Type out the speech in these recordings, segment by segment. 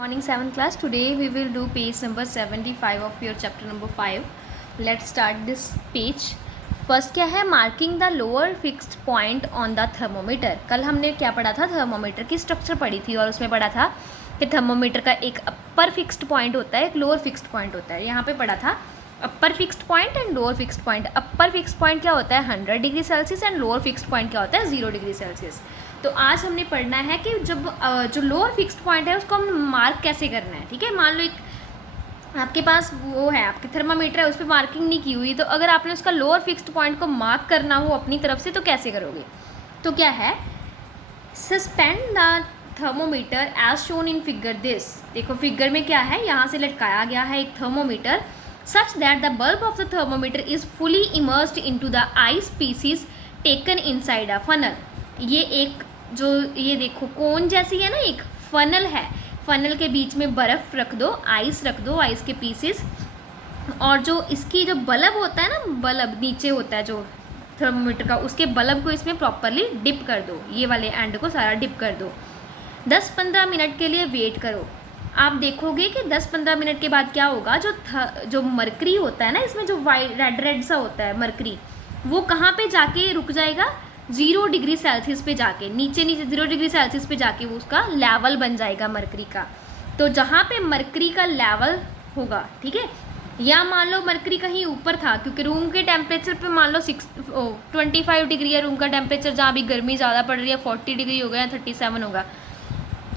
Morning 7th class. Today we will do page number 75 of your chapter number 5. Let's start this page. First क्या है, marking the lower fixed point on the thermometer. कल हमने क्या पढ़ा था, thermometer की structure पढ़ी थी और उसमें पढ़ा था कि थर्मोमीटर का एक अपर फिक्स्ड पॉइंट होता है, एक लोअर फिक्स्ड पॉइंट होता है. यहाँ पे पढ़ा था upper fixed point and lower fixed point. Upper fixed point क्या होता है 100 degree Celsius and lower fixed point क्या होता है 0 डिग्री सेल्सियस. तो आज हमने पढ़ना है कि जब जो लोअर फिक्स्ड पॉइंट है उसको हम मार्क कैसे करना है. ठीक है, मान लो एक आपके पास वो है, आपके थर्मामीटर है, उस पर मार्किंग नहीं की हुई, तो अगर आपने उसका लोअर फिक्स्ड पॉइंट को मार्क करना हो अपनी तरफ से तो कैसे करोगे. तो क्या है, suspend the thermometer as shown in figure this. देखो फिगर में क्या है, यहाँ से लटकाया गया है एक thermometer such that the bulb of the thermometer is fully immersed into the ice pieces taken inside a funnel. ये एक जो ये देखो कोन जैसी है ना, एक फनल है, फनल के बीच में बर्फ़ रख दो, आइस रख दो, आइस के पीसेस, और जो इसकी जो बल्ब होता है ना, बल्ब नीचे होता है जो थर्मोमीटर का, उसके बल्ब को इसमें प्रॉपरली डिप कर दो, ये वाले एंड को सारा डिप कर दो. 10-15 मिनट के लिए वेट करो. आप देखोगे कि 10-15 मिनट के बाद क्या होगा, जो मरकरी होता है ना, इसमें जो वाइट रेड सा होता है मरकरी, वो कहाँ पे जाके रुक जाएगा, 0 डिग्री सेल्सियस पे जाके, नीचे 0 डिग्री सेल्सियस पे जाके वो उसका लेवल बन जाएगा मरकरी का. तो जहाँ पे मरकरी का लेवल होगा, ठीक है, या मान लो मरकरी कहीं ऊपर था, क्योंकि रूम के टेम्परेचर पे मान लो 25 डिग्री है रूम का टेम्परेचर, जहाँ भी गर्मी ज़्यादा पड़ रही है 40 डिग्री होगा या 37 होगा,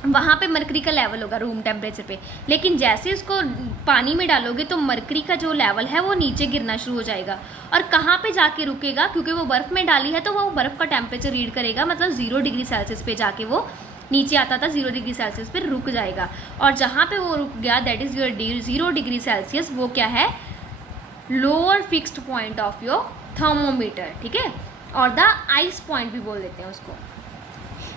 वहाँ पे मरकरी का लेवल होगा रूम टेम्परेचर पे. लेकिन जैसे उसको पानी में डालोगे तो मरकरी का जो लेवल है वो नीचे गिरना शुरू हो जाएगा. और कहाँ पे जाके रुकेगा, क्योंकि वो बर्फ़ में डाली है तो वो बर्फ़ का टेम्परेचर रीड करेगा, मतलब 0 डिग्री सेल्सियस पे जाके वो नीचे आता था, 0 डिग्री सेल्सियस पे रुक जाएगा. और जहाँ पे वो रुक गया that is your 0 degree Celsius, वो क्या है, lower fixed point of your thermometer. ठीक है, और द आइस पॉइंट भी बोल देते हैं उसको.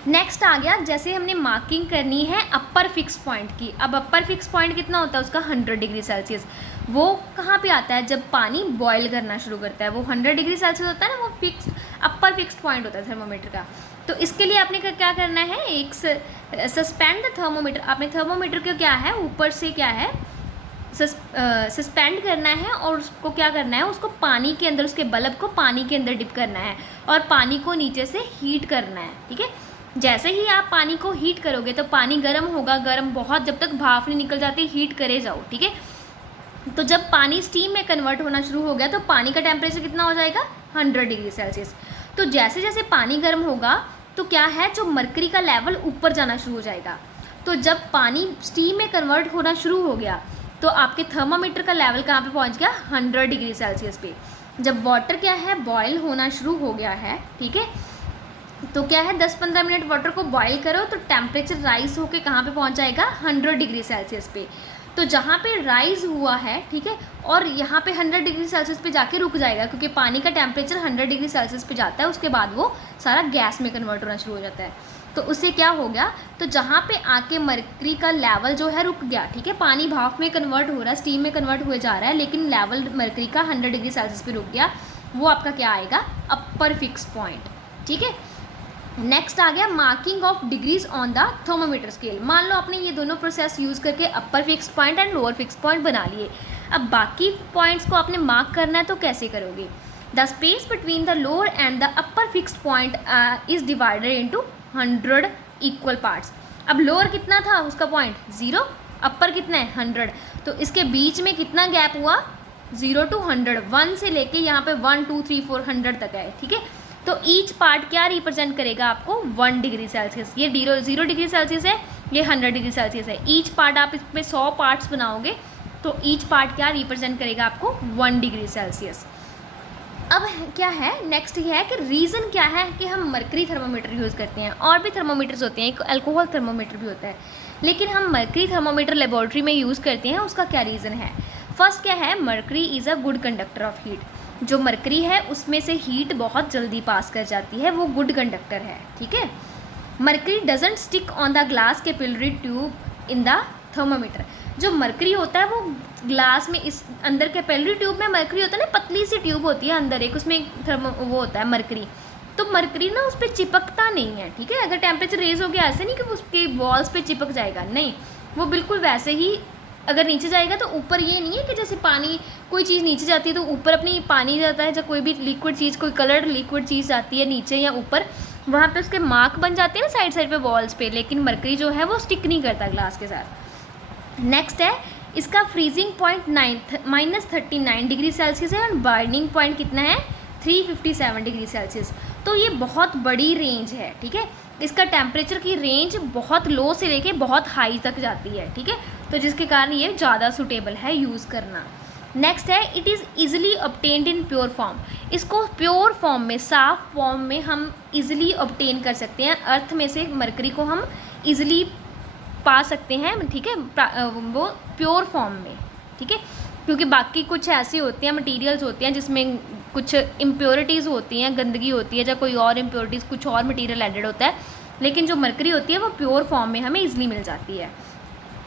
नेक्स्ट आ गया, जैसे हमने मार्किंग करनी है अपर फिक्स पॉइंट की. अब अपर फिक्स पॉइंट कितना होता है उसका 100 डिग्री सेल्सियस. वो कहाँ पे आता है, जब पानी बॉयल करना शुरू करता है, वो 100 डिग्री सेल्सियस होता है ना, वो फिक्स अपर फिक्स पॉइंट होता है थर्मोमीटर का. तो इसके लिए आपने क्या करना है, एक सस्पेंड द थर्मोमीटर. आपने थर्मोमीटर को क्या है, ऊपर से क्या है सस्पेंड करना है, और उसको क्या करना है, उसको पानी के अंदर, उसके बल्ब को पानी के अंदर डिप करना है और पानी को नीचे से हीट करना है. ठीक है, जैसे ही आप पानी को हीट करोगे तो पानी गर्म होगा, गर्म बहुत, जब तक भाप नहीं निकल जाती हीट करे जाओ. ठीक है, तो जब पानी स्टीम में कन्वर्ट होना शुरू हो गया तो पानी का टेम्परेचर कितना हो जाएगा 100 डिग्री सेल्सियस. तो जैसे जैसे पानी गर्म होगा तो क्या है, जो मरकरी का लेवल ऊपर जाना शुरू हो जाएगा. तो जब पानी स्टीम में कन्वर्ट होना शुरू हो गया तो आपके थर्मामीटर का लेवल कहाँ पे पहुँच गया, 100 डिग्री सेल्सियस पे. जब वाटर क्या है बॉयल होना शुरू हो गया है, ठीक है, तो क्या है 10-15 मिनट वाटर को बॉईल करो तो टेम्परेचर राइज होके कहाँ पे पहुँच जाएगा 100 डिग्री सेल्सियस पे. तो जहाँ पे राइज हुआ है, ठीक है, और यहाँ पे 100 डिग्री सेल्सियस पे जाके रुक जाएगा, क्योंकि पानी का टेम्परेचर 100 डिग्री सेल्सियस पे जाता है, उसके बाद वो सारा गैस में कन्वर्ट होना शुरू हो जाता है. तो उससे क्या हो गया, तो जहाँ पे आके मरकरी का लेवल जो है रुक गया, ठीक है, पानी भाप में कन्वर्ट हो रहा है, स्टीम में कन्वर्ट हुए जा रहा है, लेकिन लेवल मरकरी का 100 डिग्री सेल्सियस पे रुक गया, वो आपका क्या आएगा, अपर फिक्स पॉइंट. ठीक है, नेक्स्ट आ गया marking of degrees on the thermometer scale. मान लो आपने ये दोनों प्रोसेस यूज़ करके upper fix point and lower fix point बना लिए. अब बाकी पॉइंट्स को आपने मार्क करना है तो कैसे करोगे. The space between the lower and the upper fixed point is divided into 100 equal parts. अब लोअर कितना था उसका पॉइंट 0, अपर कितना है 100, तो इसके बीच में कितना गैप हुआ 0 to 100, 1 से लेके यहाँ पे 1 2 3 4 100 तक है. ठीक है, तो ईच पार्ट क्या रिप्रेजेंट करेगा आपको 1 डिग्री सेल्सियस. ये 0 डिग्री सेल्सियस है, ये 100 डिग्री सेल्सियस है. ईच पार्ट आप इसमें 100 पार्ट्स बनाओगे तो ईच पार्ट क्या रिप्रेजेंट करेगा आपको 1 डिग्री सेल्सियस. अब क्या है, नेक्स्ट ये है कि रीज़न क्या है कि हम मरकरी थर्मोमीटर यूज़ करते हैं. और भी थर्मोमीटर्स होते हैं, एक अल्कोहल थर्मोमीटर भी होता है, लेकिन हम मरकरी थर्मोमीटर लेबोरेटरी में यूज़ करते हैं. उसका क्या रीज़न है, फर्स्ट क्या है, mercury is a good conductor of heat. जो मरकरी है उसमें से हीट बहुत जल्दी पास कर जाती है, वो गुड कंडक्टर है. ठीक है, mercury doesn't stick on the glass capillary tube in the thermometer. जो मरकरी होता है वो ग्लास में, इस अंदर कैपिलरी ट्यूब में मरकरी होता है ना, पतली सी ट्यूब होती है अंदर एक, उसमें वो होता है मरकरी. तो मरकरी ना उस पर चिपकता नहीं है. ठीक है, अगर टेम्परेचर रेज हो गया ऐसे नहीं कि वो उसके वॉल्स पे चिपक जाएगा, नहीं, वो बिल्कुल वैसे ही अगर नीचे जाएगा तो ऊपर ये नहीं है कि जैसे पानी कोई चीज़ नीचे जाती है तो ऊपर अपनी पानी जाता है, जब कोई भी लिक्विड चीज़, कोई कलर्ड लिक्विड चीज़ जाती है नीचे या ऊपर, वहाँ पे उसके मार्क बन जाते हैं ना साइड साइड पे वॉल्स पे, लेकिन मरकरी जो है वो स्टिक नहीं करता ग्लास के साथ। नेक्स्ट है इसका फ्रीजिंग पॉइंट -39 डिग्री सेल्सियस है और बर्निंग पॉइंट कितना है 357 डिग्री सेल्सियस। तो ये बहुत बड़ी रेंज है, ठीक है। इसका टेम्परेचर की रेंज बहुत लो से लेके बहुत हाई तक जाती है, ठीक है। तो जिसके कारण ये ज़्यादा सूटेबल है यूज़ करना। नेक्स्ट है it is easily obtained in pure form. इसको प्योर फॉर्म में, साफ फॉर्म में हम ईजिली ऑब्टेन कर सकते हैं। अर्थ में से मरकरी को हम ईजिली पा सकते हैं, ठीक है, वो प्योर फॉर्म में, ठीक है। क्योंकि बाकी कुछ ऐसे होते हैं मटेरियल्स होते हैं जिसमें कुछ इम्प्योरिटीज़ होती हैं, गंदगी होती है, या कोई और इम्प्योरिटीज़, कुछ और मटेरियल एडेड होता है, लेकिन जो मरकरी होती है वो प्योर फॉर्म में हमें ईजिली मिल जाती है।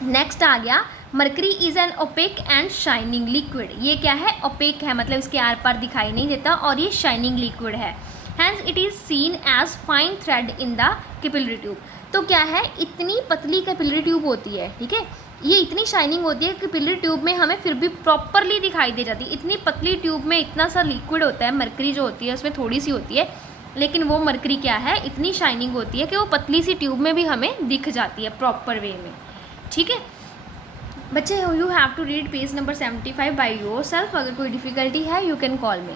नेक्स्ट आ गया mercury is an opaque and shining liquid. ये क्या है, ओपेक है, मतलब इसके आर पार दिखाई नहीं देता, और ये शाइनिंग लिक्विड है। Hence it is seen as fine thread in the capillary tube. तो क्या है, इतनी पतली कैपिलरी ट्यूब होती है, ठीक है, ये इतनी शाइनिंग होती है कि कैपिलरी ट्यूब में हमें फिर भी प्रॉपरली दिखाई दे जाती है। इतनी पतली ट्यूब में इतना सा लिक्विड होता है, मरकरी जो होती है उसमें थोड़ी सी होती है, लेकिन वो मरकरी क्या है, इतनी शाइनिंग होती है कि वो पतली सी ट्यूब में भी हमें दिख जाती है प्रॉपर वे में, ठीक है। बच्चे, you have to read page number 75 by yourself. अगर कोई डिफ़िकल्टी है यू कैन कॉल मी।